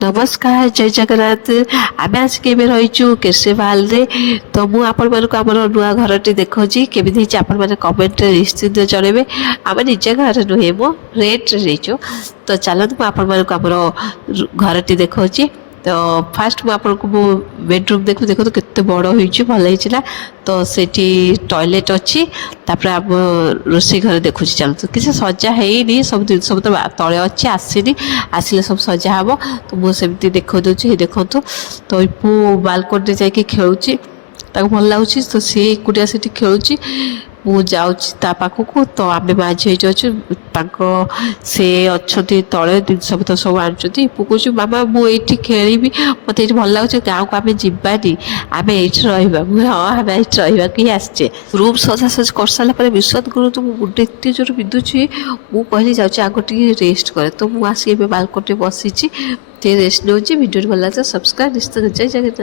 नमस्कार जय जगन्नाथ आम आसिक रहीचु केशवाल रे तो मु आपण मानक आमर नुआ घरटी देखौची केमिति हिच आपण माने कमेंट रे निश्चित जणेबे आम निज घर नुहे मो रेंट रे रहीचु तो चलत मु आपण मानक आमर घरटी देखौची तो फास्ट मु आपण को बेडरूम देखु देखो तो केते बड़ होईची भल होईचिला तो सेठी टॉयलेट अछि तापर आम रोषे घर देखुची चलत किसी सजा हेनी सब सब तो तले अच्छे आसीनी आसिले सब सजा हम तो मुझे देखो दूसरी देखु तो पु बालकोनी जाकि खेलुची भल लगुच तो सी एकुटिया से खेलुची मु जा पाखक तो आम माँ झी अच्छु से अच्छा तले जिनस पतर सब आनुच्च पु कह मामा मुझे खेली मत ये भल लगुच गाँव को आम जानी आम ये हाँ आम ये रहा कि आसचे रूम सजासज कर सारा विश्वास करूँ तो मुझे एत जोर बिंदुची मु कहली जाऊँ आग टे रेस्ट करे तो मुझे बालकोनी बसी रेस्ट नौ भिडियो भल लगे सब्सक्राइब निश्चित जय जगन्नाथ।